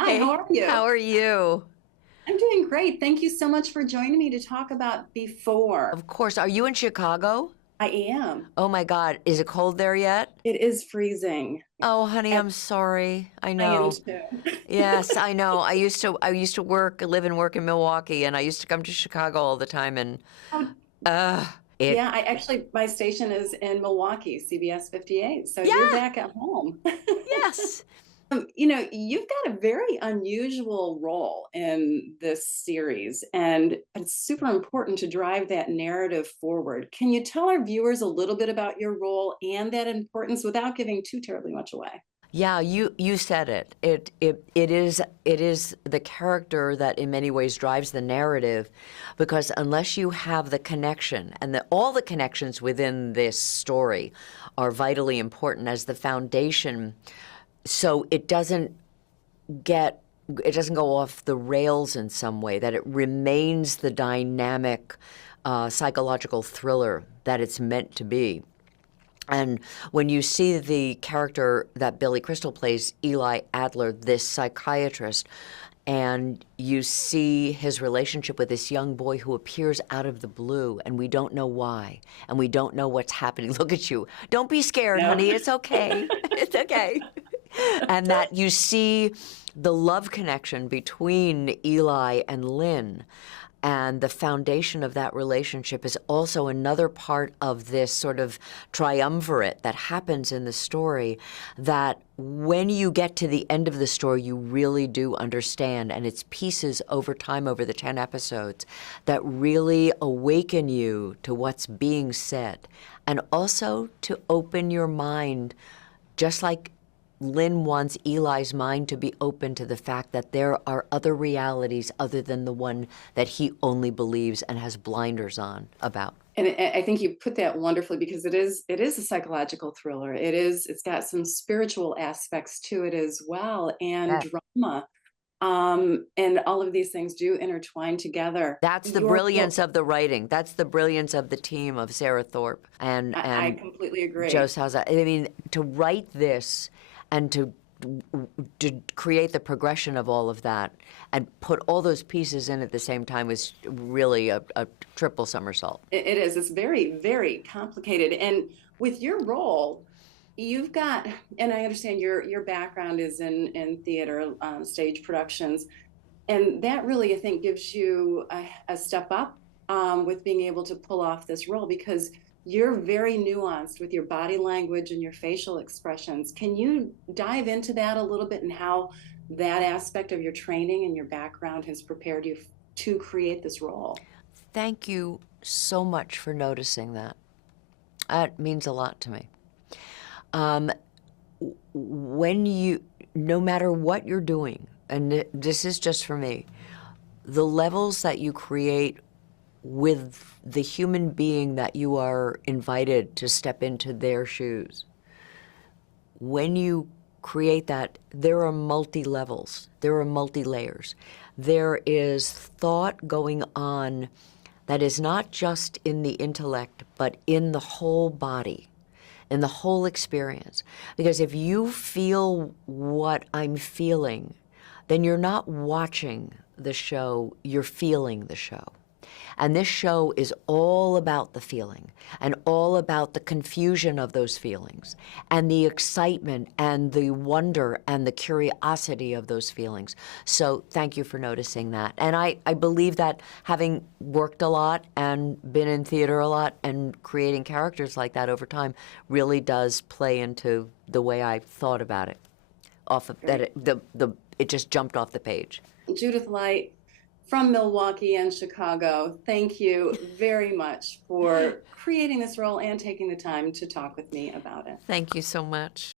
Hi, Hey, how are you? how are you? I'm doing great. Thank you so much for joining me to talk about Before. Of course, are you in Chicago? I am. Oh my God, is it cold there yet? It is freezing. Oh, honey, And I'm sorry. I I am know. too. Yes, I know. I used to live and work in Milwaukee, and I used to come to Chicago all the time, and Oh, uh, it, yeah, my station is in Milwaukee, CBS 58. So you're yeah, back at home. yes. You've got a very unusual role in this series, and it's super important to drive that narrative forward. Can you tell our viewers a little bit about your role and that importance without giving too terribly much away? Yeah, you said it. It is the character that in many ways drives the narrative, because unless you have the connection, and all the connections within this story are vitally important as the foundation, so get it doesn't go off the rails in some way, that it remains the dynamic psychological thriller that it's meant to be. And when you see the character that Billy Crystal plays, Eli Adler, this psychiatrist, and you see his relationship with this young boy who appears out of the blue, and we don't know why, and we don't know what's happening. Look at you. Don't be scared, No. honey. It's okay. It's okay. And that you see the love connection between Eli and Lynn. And the foundation of that relationship is also another part of this sort of triumvirate that happens in the story, that when you get to the end of the story, you really do understand. And it's pieces over time, over the 10 episodes, that really awaken you to what's being said. And also to open your mind, just like Lynn wants Eli's mind to be open to the fact that there are other realities other than the one that he only believes and has blinders on about. And I think you put that wonderfully, because it is a psychological thriller. It's got some spiritual aspects to it as well, and Yeah. drama. And all of these things do intertwine together. That's the Your brilliance role, of the writing. That's the brilliance of the team of Sarah Thorpe I and completely Joe agree. Salza. I mean, to write this and to create the progression of all of that and put all those pieces in at the same time was really a triple somersault. It is. It's very, very complicated. And with your role, you've got, and I understand your background is in theater, stage productions, and that really, I think, gives you a step up with being able to pull off this role, because you're very nuanced with your body language and your facial expressions. Can you dive into that a little bit, and how that aspect of your training and your background has prepared you to create this role? Thank you so much for noticing that. That means a lot to me. Um, when you, no matter what you're doing, and this is just for me, the levels that you create with the human being that you are invited to step into their shoes, when you create that, there are multi-levels, there are multi-layers. There is thought going on that is not just in the intellect, but in the whole body, in the whole experience. Because if you feel what I'm feeling, then you're not watching the show, you're feeling the show. And this show is all about the feeling and all about the confusion of those feelings and the excitement and the wonder and the curiosity of those feelings. So thank you for noticing that. And I believe that, having worked a lot and been in theater a lot and creating characters like that over time, really does play into the way I thought about it. Off of that, Very it just jumped off the page. Judith Light from Milwaukee and Chicago, thank you very much for creating this role and taking the time to talk with me about it. Thank you so much.